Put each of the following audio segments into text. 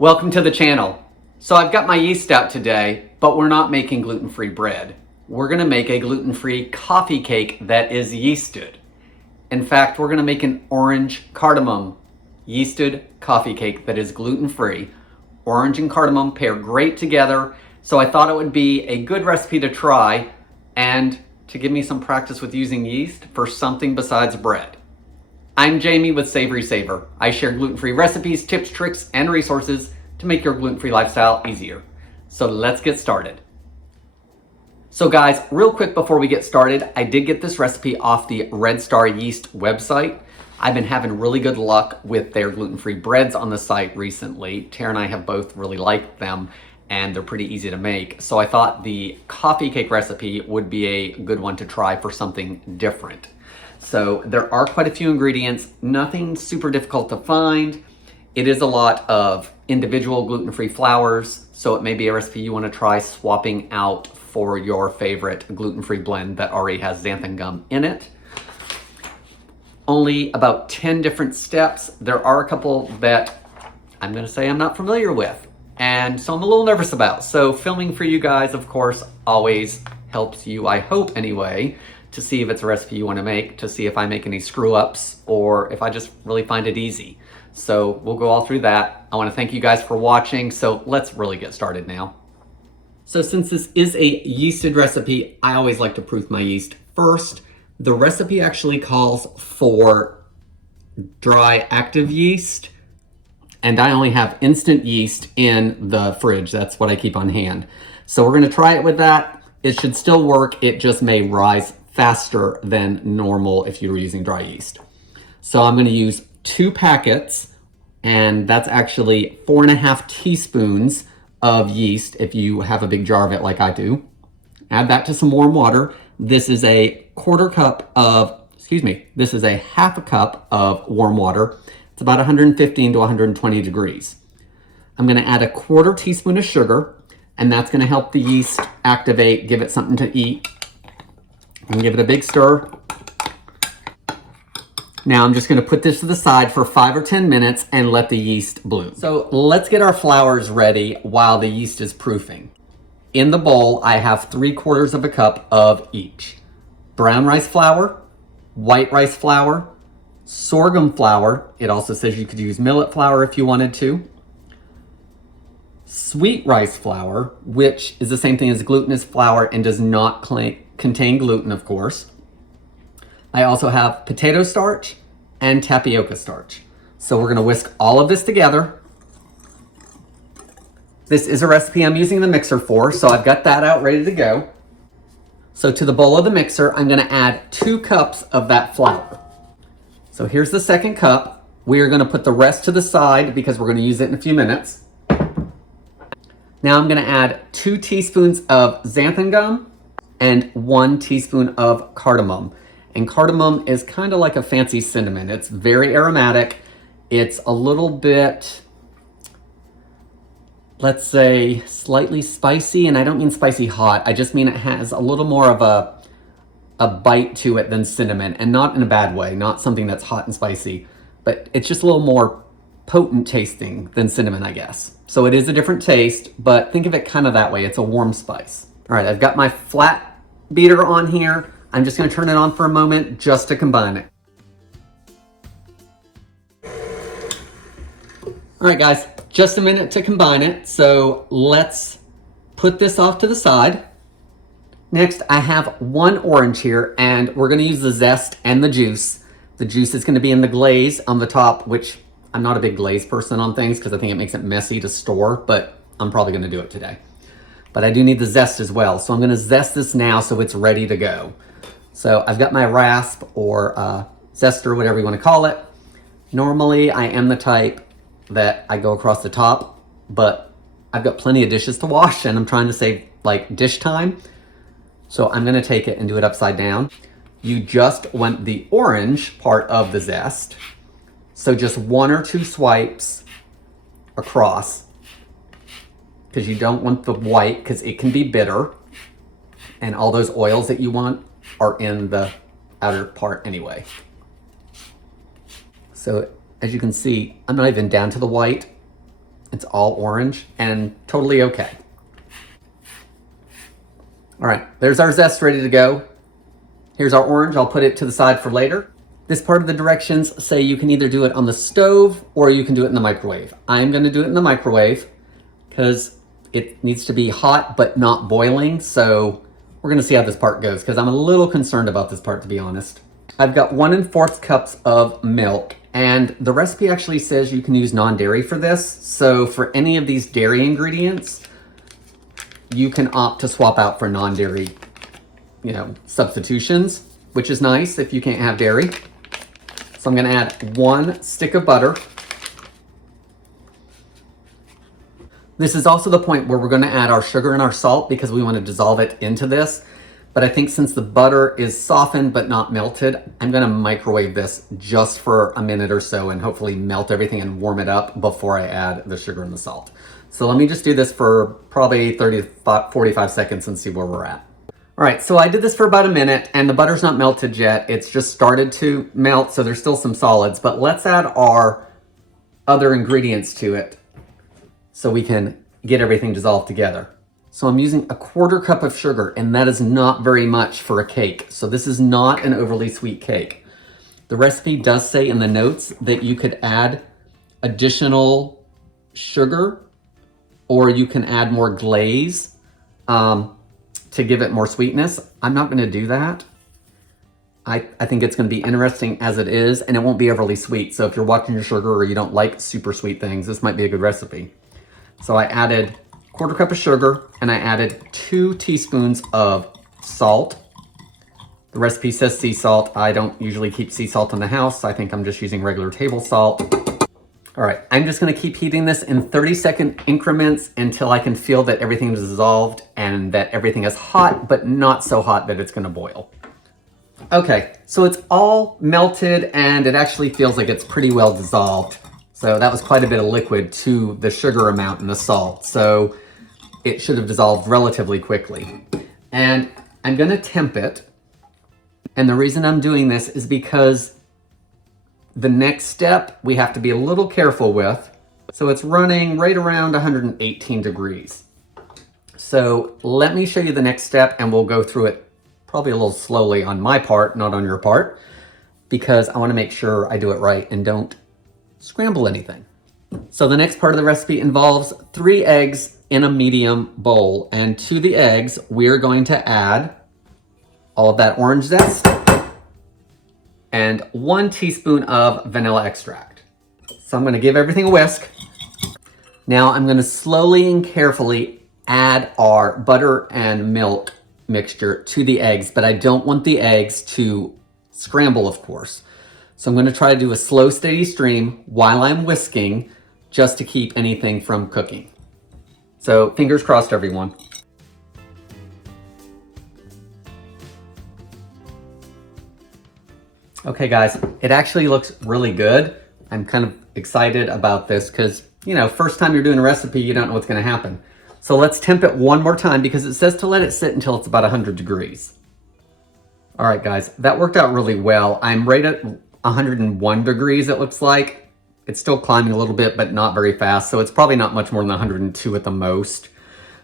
Welcome to the channel. So I've got my yeast out today, but we're not making gluten-free bread. We're gonna make a gluten-free coffee cake that is yeasted. In fact, we're gonna make an orange cardamom yeasted coffee cake that is gluten-free. Orange and cardamom pair great together, so I thought it would be a good recipe to try and to give me some practice with using yeast for something besides bread. I'm Jamie with SavorySaver. I share gluten-free recipes, tips, tricks, and resources to make your gluten-free lifestyle easier. So let's get started. So guys, real quick before we get started, I did get this recipe off the Red Star Yeast website. I've been having really good luck with their gluten-free breads on the site recently. Tara and I have both really liked them and they're pretty easy to make. So I thought the coffee cake recipe would be a good one to try for something different. So there are quite a few ingredients, nothing super difficult to find. It is a lot of individual gluten-free flours, so it may be a recipe you want to try swapping out for your favorite gluten-free blend that already has xanthan gum in it. Only about 10 different steps. There are a couple that I'm going to say I'm not familiar with, and so I'm a little nervous about. So filming for you guys, of course, always helps you, I hope anyway, to see if it's a recipe you want to make, to see if I make any screw ups or if I just really find it easy. So we'll go all through that. I want to thank you guys for watching. So let's really get started now. So since this is a yeasted recipe, I always like to proof my yeast first. The recipe actually calls for dry active yeast, and I only have instant yeast in the fridge. That's what I keep on hand. So we're going to try it with that. It should still work. It just may rise faster than normal if you were using dry yeast. So I'm going to use 2 packets, and that's actually 4.5 teaspoons of yeast if you have a big jar of it like I do. Add that to some warm water. This is a this is a half a cup of warm water. It's about 115 to 120 degrees. I'm going to add 1/4 teaspoon of sugar, and that's going to help the yeast activate, give it something to eat. And give it a big stir. Now I'm just going to put this to the side for 5 or 10 minutes and let the yeast bloom. So let's get our flours ready while the yeast is proofing. In the bowl, I have 3/4 cup of each. Brown rice flour, white rice flour, sorghum flour. It also says you could use millet flour if you wanted to. Sweet rice flour, which is the same thing as glutinous flour and does not contain gluten, of course. I also have potato starch and tapioca starch. So we're gonna whisk all of this together. This is a recipe I'm using the mixer for, so I've got that out ready to go. So to the bowl of the mixer, I'm gonna add 2 cups of that flour. So here's the second cup. We are gonna put the rest to the side because we're gonna use it in a few minutes. Now I'm gonna add 2 teaspoons of xanthan gum and 1 teaspoon of cardamom. And cardamom is kind of like a fancy cinnamon. It's very aromatic. It's a little bit, let's say, slightly spicy, and I don't mean spicy hot. I just mean it has a little more of a bite to it than cinnamon, and not in a bad way, not something that's hot and spicy, but it's just a little more potent tasting than cinnamon, I guess. So it is a different taste, but think of it kind of that way. It's a warm spice. All right, I've got my flat beater on here. I'm just gonna turn it on for a moment just to combine it. All right, guys, just a minute to combine it. So let's put this off to the side. Next, I have 1 orange here, and we're gonna use the zest and the juice. The juice is gonna be in the glaze on the top, which I'm not a big glaze person on things because I think it makes it messy to store, but I'm probably gonna do it today. But I do need the zest as well. So I'm gonna zest this now so it's ready to go. So I've got my rasp or zester, whatever you wanna call it. Normally I am the type that I go across the top, but I've got plenty of dishes to wash and I'm trying to save like dish time. So I'm gonna take it and do it upside down. You just want the orange part of the zest. So just 1 or 2 swipes across, because you don't want the white because it can be bitter and all those oils that you want are in the outer part anyway. So as you can see, I'm not even down to the white. It's all orange and totally okay. All right, there's our zest ready to go. Here's our orange. I'll put it to the side for later. This part of the directions say you can either do it on the stove or you can do it in the microwave. I'm going to do it in the microwave because it needs to be hot but not boiling. So we're going to see how this part goes because I'm a little concerned about this part, to be honest. I've got 1 1/4 cups of milk, and the recipe actually says you can use non-dairy for this. So for any of these dairy ingredients, you can opt to swap out for non-dairy, substitutions, which is nice if you can't have dairy. So I'm gonna add 1 stick of butter. This is also the point where we're gonna add our sugar and our salt because we wanna dissolve it into this. But I think since the butter is softened but not melted, I'm gonna microwave this just for a minute or so and hopefully melt everything and warm it up before I add the sugar and the salt. So let me just do this for probably 30 to 45 seconds and see where we're at. All right, so I did this for about a minute and the butter's not melted yet. It's just started to melt, so there's still some solids, but let's add our other ingredients to it so we can get everything dissolved together. So I'm using 1/4 cup of sugar, and that is not very much for a cake. So this is not an overly sweet cake. The recipe does say in the notes that you could add additional sugar or you can add more glaze to give it more sweetness. I'm not gonna do that. I think it's gonna be interesting as it is, and it won't be overly sweet. So if you're watching your sugar or you don't like super sweet things, this might be a good recipe. So I added 1/4 cup of sugar and I added 2 teaspoons of salt. The recipe says sea salt. I don't usually keep sea salt in the house. I think I'm just using regular table salt. All right, I'm just gonna keep heating this in 30-second increments until I can feel that everything is dissolved and that everything is hot, but not so hot that it's gonna boil. Okay, so it's all melted and it actually feels like it's pretty well dissolved. So that was quite a bit of liquid to the sugar amount and the salt. So it should have dissolved relatively quickly. And I'm gonna temp it. And the reason I'm doing this is because the next step we have to be a little careful with. So it's running right around 118 degrees. So let me show you the next step and we'll go through it probably a little slowly on my part, not on your part, because I wanna make sure I do it right and don't scramble anything. So the next part of the recipe involves 3 eggs in a medium bowl. And to the eggs, we're going to add all of that orange zest and 1 teaspoon of vanilla extract. So I'm gonna give everything a whisk. Now I'm gonna slowly and carefully add our butter and milk mixture to the eggs, but I don't want the eggs to scramble, of course. So I'm gonna try to do a slow, steady stream while I'm whisking just to keep anything from cooking. So fingers crossed, everyone. Okay guys, it actually looks really good. I'm kind of excited about this because, first time you're doing a recipe, you don't know what's gonna happen. So let's temp it one more time because it says to let it sit until it's about 100 degrees. All right guys, that worked out really well. I'm right at 101 degrees, it looks like. It's still climbing a little bit, but not very fast. So it's probably not much more than 102 at the most.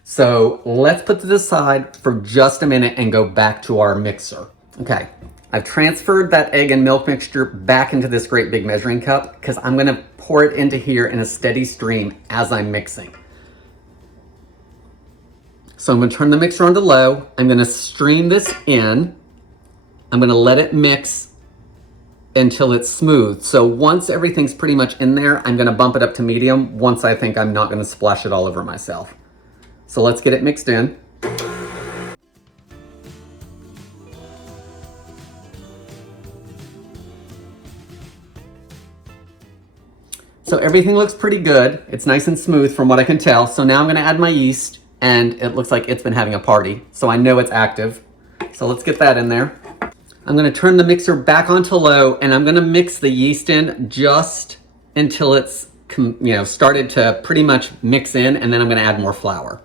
So let's put this aside for just a minute and go back to our mixer. Okay, I've transferred that egg and milk mixture back into this great big measuring cup because I'm gonna pour it into here in a steady stream as I'm mixing. So I'm gonna turn the mixer on to low. I'm gonna stream this in. I'm gonna let it mix until it's smooth. So once everything's pretty much in there, I'm gonna bump it up to medium once I think I'm not gonna splash it all over myself. So let's get it mixed in. So everything looks pretty good. It's nice and smooth from what I can tell. So now I'm gonna add my yeast and it looks like it's been having a party. So I know it's active. So let's get that in there. I'm gonna turn the mixer back onto low and I'm gonna mix the yeast in just until it's started to pretty much mix in, and then I'm gonna add more flour.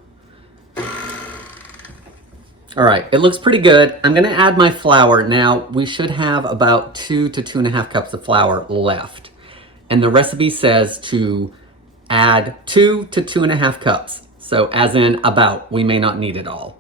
All right, it looks pretty good. I'm gonna add my flour. Now, we should have about 2 to 2.5 cups of flour left. And the recipe says to add 2 to 2.5 cups. So as in about, we may not need it all.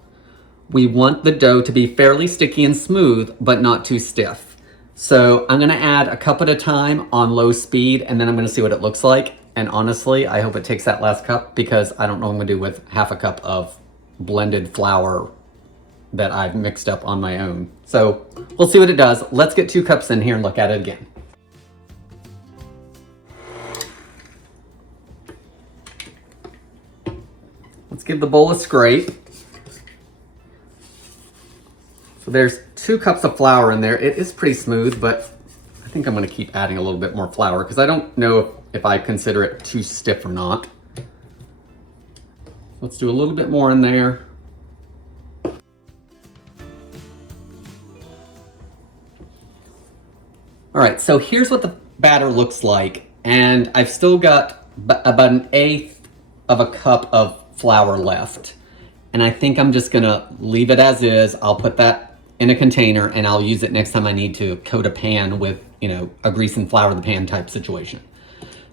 We want the dough to be fairly sticky and smooth, but not too stiff. So I'm gonna add a cup at a time on low speed, and then I'm gonna see what it looks like. And honestly, I hope it takes that last cup, because I don't know what I'm gonna do with half a cup of blended flour that I've mixed up on my own. So we'll see what it does. Let's get 2 cups in here and look at it again. Let's give the bowl a scrape. So there's 2 cups of flour in there. It is pretty smooth, but I think I'm gonna keep adding a little bit more flour because I don't know if I consider it too stiff or not. Let's do a little bit more in there. All right, so here's what the batter looks like. And I've still got about 1/8 of a cup of flour left. And I think I'm just gonna leave it as is. I'll put that in a container and I'll use it next time I need to coat a pan with, you know, a grease and flour the pan type situation.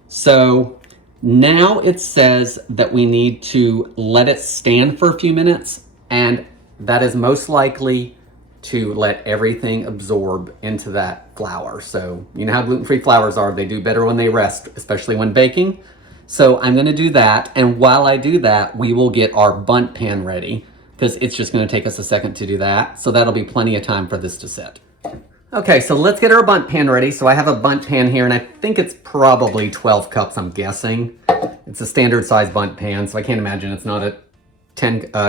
So now it says that we need to let it stand for a few minutes, and that is most likely to let everything absorb into that flour. So you know how gluten-free flours are, they do better when they rest, especially when baking. So I'm gonna do that, and while I do that, we will get our Bundt Pan ready, because it's just gonna take us a second to do that. So that'll be plenty of time for this to set. Okay, so let's get our Bundt Pan ready. So I have a Bundt Pan here, and I think it's probably 12 cups, I'm guessing. It's a standard size Bundt Pan, so I can't imagine it's not a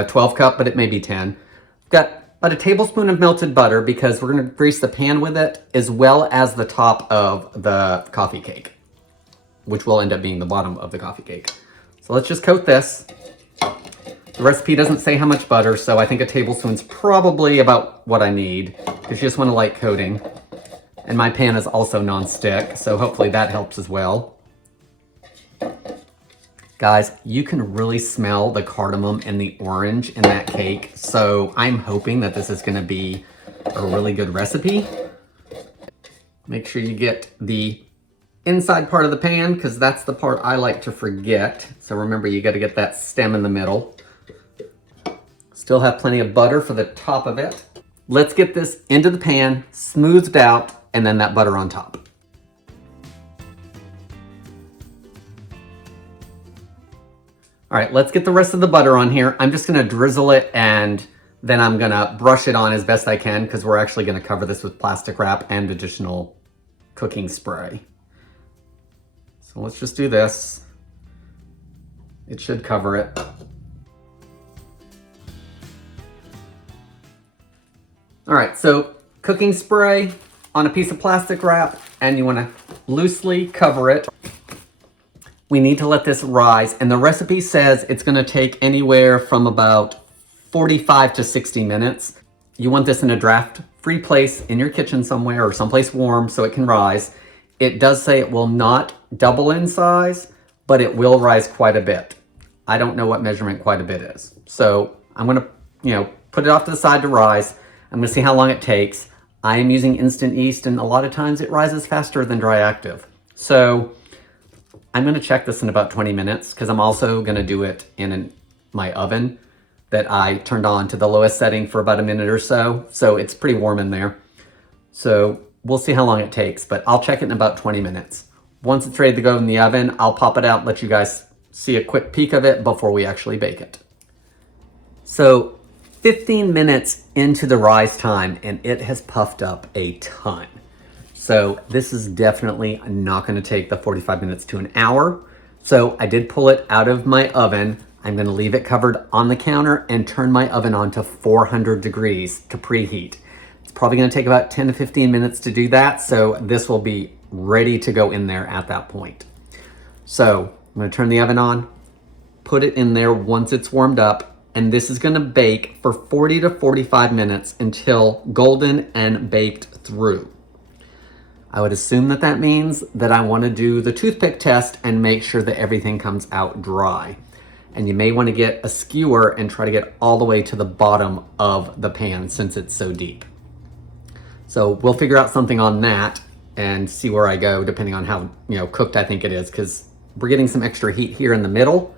12 cup, but it may be 10. Got about a tablespoon of melted butter, because we're gonna grease the pan with it, as well as the top of the coffee cake, which will end up being the bottom of the coffee cake. So let's just coat this. The recipe doesn't say how much butter, so I think a tablespoon's probably about what I need, because you just want a light coating. And my pan is also non-stick, so hopefully that helps as well. Guys, you can really smell the cardamom and the orange in that cake, so I'm hoping that this is gonna be a really good recipe. Make sure you get the inside part of the pan, because that's the part I like to forget. So remember, you gotta get that stem in the middle. Still have plenty of butter for the top of it. Let's get this into the pan, smoothed out, and then that butter on top. All right, let's get the rest of the butter on here. I'm just gonna drizzle it, and then I'm gonna brush it on as best I can, because we're actually gonna cover this with plastic wrap and additional cooking spray. So let's just do this. It should cover it. All right, so cooking spray on a piece of plastic wrap, and you wanna loosely cover it. We need to let this rise, and the recipe says it's gonna take anywhere from about 45 to 60 minutes. You want this in a draft-free place in your kitchen somewhere, or someplace warm so it can rise. It does say it will not double in size, but it will rise quite a bit. I don't know what measurement quite a bit is. So I'm gonna, put it off to the side to rise. I'm gonna see how long it takes. I am using instant yeast, and a lot of times it rises faster than dry active. So I'm gonna check this in about 20 minutes, because I'm also gonna do it in my oven that I turned on to the lowest setting for about a minute or so. So it's pretty warm in there. So we'll see how long it takes, but I'll check it in about 20 minutes. Once it's ready to go in the oven, I'll pop it out and let you guys see a quick peek of it before we actually bake it. So 15 minutes into the rise time, and it has puffed up a ton. So this is definitely not gonna take the 45 minutes to an hour. So I did pull it out of my oven. I'm gonna leave it covered on the counter and turn my oven on to 400 degrees to preheat. It's probably gonna take about 10 to 15 minutes to do that. So this will be ready to go in there at that point. So I'm gonna turn the oven on, put it in there once it's warmed up, and this is gonna bake for 40 to 45 minutes until golden and baked through. I would assume that that means that I wanna do the toothpick test and make sure that everything comes out dry. And you may wanna get a skewer and try to get all the way to the bottom of the pan since it's so deep. So we'll figure out something on that and see where I go depending on how cooked I think it is, because we're getting some extra heat here in the middle,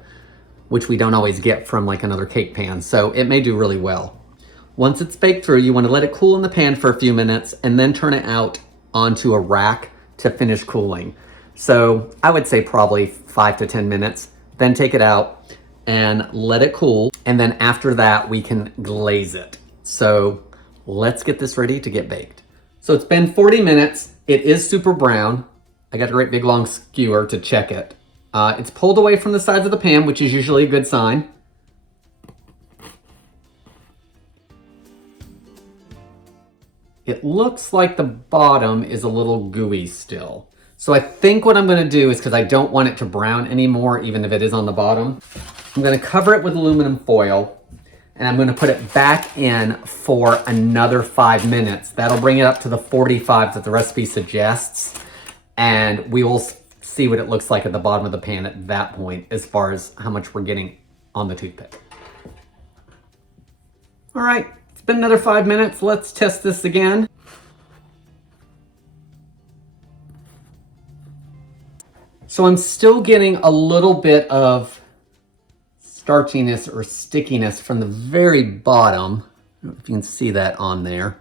which we don't always get from like another cake pan. So it may do really well. Once it's baked through, you want to let it cool in the pan for a few minutes and then turn it out onto a rack to finish cooling. So I would say probably 5 to 10 minutes, then take it out and let it cool. And then after that, we can glaze it. So let's get this ready to get baked. So it's been 40 minutes. It is super brown. I got a great big long skewer to check it. It's pulled away from the sides of the pan, which is usually a good sign. It looks like the bottom is a little gooey still. So I think what I'm gonna do is, because I don't want it to brown anymore, even if it is on the bottom, I'm gonna cover it with aluminum foil and I'm gonna put it back in for another 5 minutes. That'll bring it up to the 45 that the recipe suggests. And we will see what it looks like at the bottom of the pan at that point, as far as how much we're getting on the toothpick. All right, it's been another 5 minutes. Let's test this again. So I'm still getting a little bit of starchiness or stickiness from the very bottom. I don't know if you can see that on there.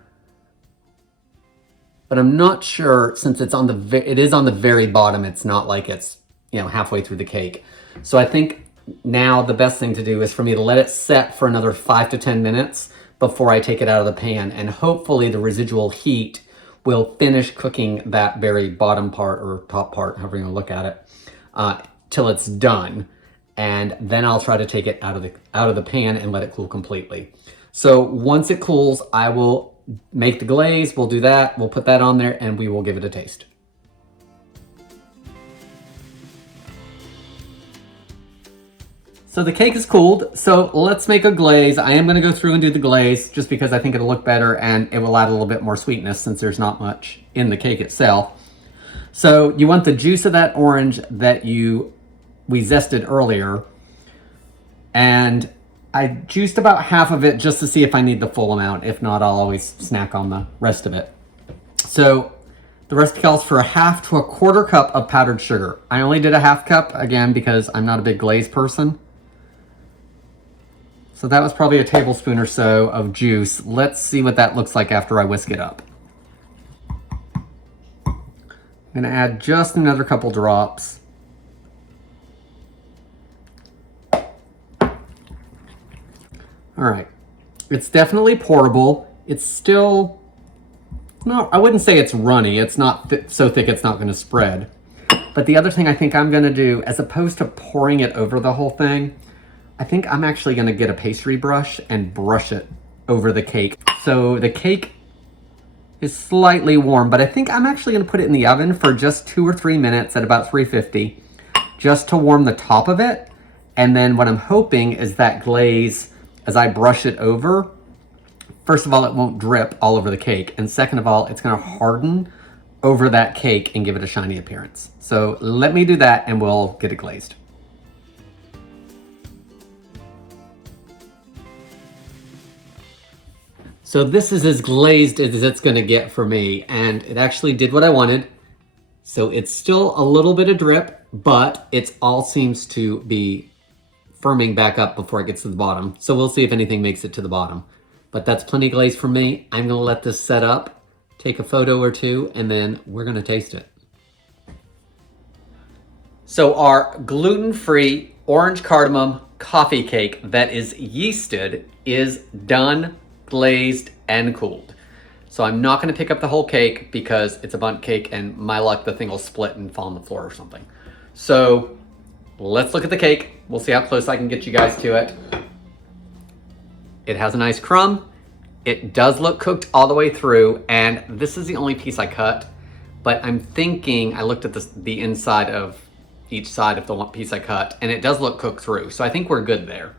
But I'm not sure, since it's on it is on the very bottom, it's not like it's, halfway through the cake. So I think now the best thing to do is for me to let it set for another 5 to 10 minutes before I take it out of the pan. And hopefully the residual heat will finish cooking that very bottom part or top part, however you want to look at it, till it's done. And then I'll try to take it out of the pan and let it cool completely. So once it cools, I will make the glaze. We'll do that. We'll put that on there and we will give it a taste. So the cake is cooled. So let's make a glaze. I am going to go through and do the glaze just because I think it'll look better and it will add a little bit more sweetness since there's not much in the cake itself. So you want the juice of that orange that we zested earlier, and I juiced about half of it just to see if I need the full amount. If not, I'll always snack on the rest of it. So the recipe calls for a 1/2 to 1/4 cup of powdered sugar. I only did a 1/2 cup, again, because I'm not a big glaze person. So that was probably a tablespoon or so of juice. Let's see what that looks like after I whisk it up. I'm gonna add just another couple drops. All right, it's definitely pourable. It's still, I wouldn't say it's runny. It's not so thick it's not gonna spread. But the other thing I think I'm gonna do, as opposed to pouring it over the whole thing, I think I'm actually gonna get a pastry brush and brush it over the cake. So the cake is slightly warm, but I think I'm actually gonna put it in the oven for just 2 or 3 minutes at about 350, just to warm the top of it. And then what I'm hoping is that glaze, as I brush it over, first of all, it won't drip all over the cake. And second of all, it's gonna harden over that cake and give it a shiny appearance. So let me do that and we'll get it glazed. So this is as glazed as it's gonna get for me, and it actually did what I wanted. So it's still a little bit of drip, but it all seems to be firming back up before it gets to the bottom. So we'll see if anything makes it to the bottom. But that's plenty glaze for me. I'm gonna let this set up, take a photo or two, and then we're gonna taste it. So our gluten-free orange cardamom coffee cake that is yeasted is done, glazed, and cooled. So I'm not gonna pick up the whole cake because it's a bundt cake and my luck, the thing will split and fall on the floor or something. So let's look at the cake. We'll see how close I can get you guys to it. It has a nice crumb. It does look cooked all the way through, and this is the only piece I cut, but I'm thinking, I looked at the inside of each side of the one piece I cut, and it does look cooked through, so I think we're good there.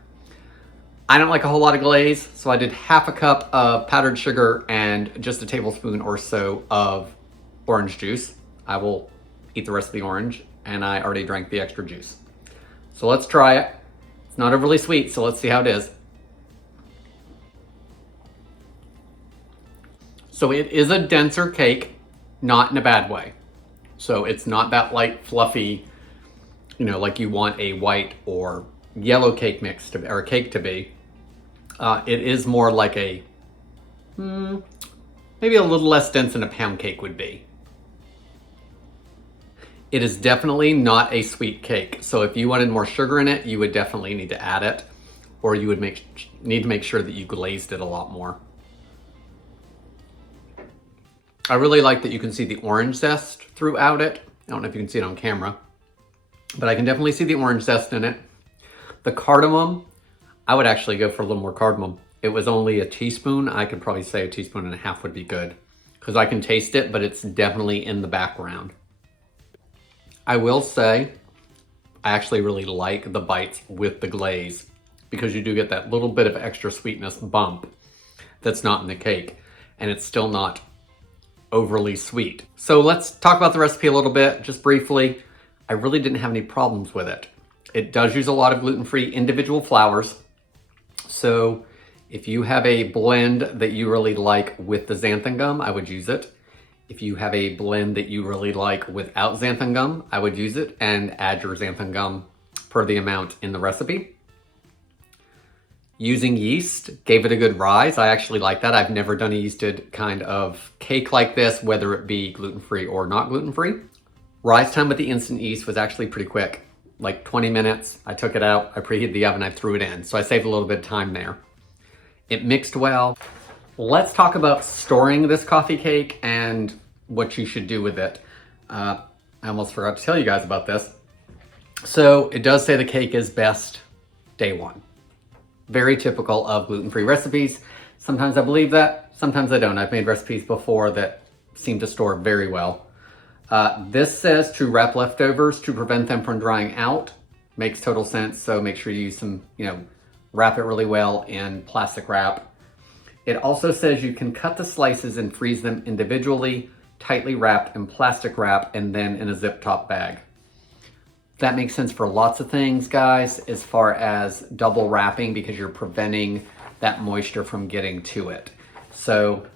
I don't like a whole lot of glaze, so I did 1/2 cup of powdered sugar and just a tablespoon or so of orange juice. I will eat the rest of the orange, and I already drank the extra juice. So let's try it. It's not overly sweet, so let's see how it is. So it is a denser cake, not in a bad way. So it's not that light, fluffy, like you want a white or yellow cake mix to, or cake to be. It is more like a, maybe a little less dense than a pound cake would be. It is definitely not a sweet cake. So if you wanted more sugar in it, you would definitely need to add it, or you would need to make sure that you glazed it a lot more. I really like that you can see the orange zest throughout it. I don't know if you can see it on camera, but I can definitely see the orange zest in it. The cardamom, I would actually go for a little more cardamom. It was only a teaspoon. I could probably say a teaspoon and a half would be good because I can taste it, but it's definitely in the background. I will say, I actually really like the bites with the glaze because you do get that little bit of extra sweetness bump that's not in the cake, and it's still not overly sweet. So let's talk about the recipe a little bit, just briefly. I really didn't have any problems with it. It does use a lot of gluten-free individual flours. So if you have a blend that you really like with the xanthan gum, I would use it. If you have a blend that you really like without xanthan gum, I would use it and add your xanthan gum per the amount in the recipe. Using yeast gave it a good rise. I actually like that. I've never done a yeasted kind of cake like this, whether it be gluten-free or not gluten-free. Rise time with the instant yeast was actually pretty quick, like 20 minutes. I took it out, I preheated the oven, I threw it in. So I saved a little bit of time there. It mixed well. Let's talk about storing this coffee cake and what you should do with it. I almost forgot to tell you guys about this. So it does say the cake is best day one. Very typical of gluten-free recipes. Sometimes I believe that, sometimes I don't. I've made recipes before that seem to store very well. This says to wrap leftovers to prevent them from drying out. Makes total sense, so make sure you use some, wrap it really well in plastic wrap. It also says you can cut the slices and freeze them individually, tightly wrapped in plastic wrap, and then in a zip top bag. That makes sense for lots of things, guys, as far as double wrapping, because you're preventing that moisture from getting to it. So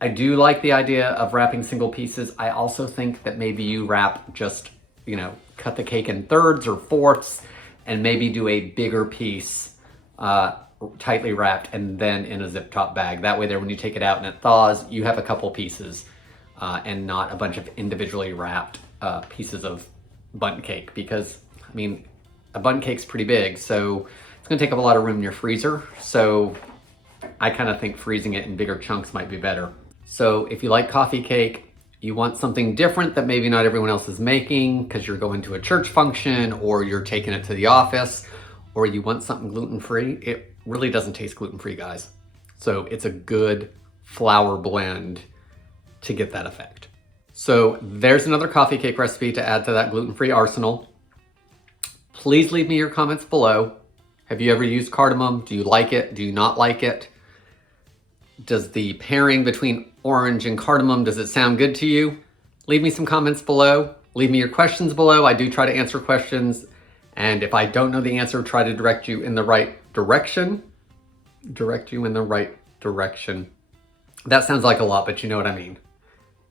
I do like the idea of wrapping single pieces. I also think that maybe you wrap just, cut the cake in thirds or fourths and maybe do a bigger piece tightly wrapped and then in a zip top bag. That way there, when you take it out and it thaws, you have a couple pieces and not a bunch of individually wrapped pieces of bundt cake, because a bundt cake's pretty big, so it's gonna take up a lot of room in your freezer. So I kind of think freezing it in bigger chunks might be better. So if you like coffee cake, you want something different that maybe not everyone else is making because you're going to a church function or you're taking it to the office, or you want something gluten-free, it really doesn't taste gluten-free, guys. So it's a good flour blend to get that effect. So there's another coffee cake recipe to add to that gluten-free arsenal. Please leave me your comments below. Have you ever used cardamom? Do you like it? Do you not like it? Does the pairing between orange and cardamom, does it sound good to you? Leave me some comments below. Leave me your questions below. I do try to answer questions. And if I don't know the answer, try to direct you in the right direction. Direct you in the right direction. That sounds like a lot, but you know what I mean.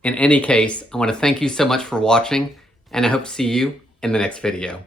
In any case, I want to thank you so much for watching, and I hope to see you in the next video.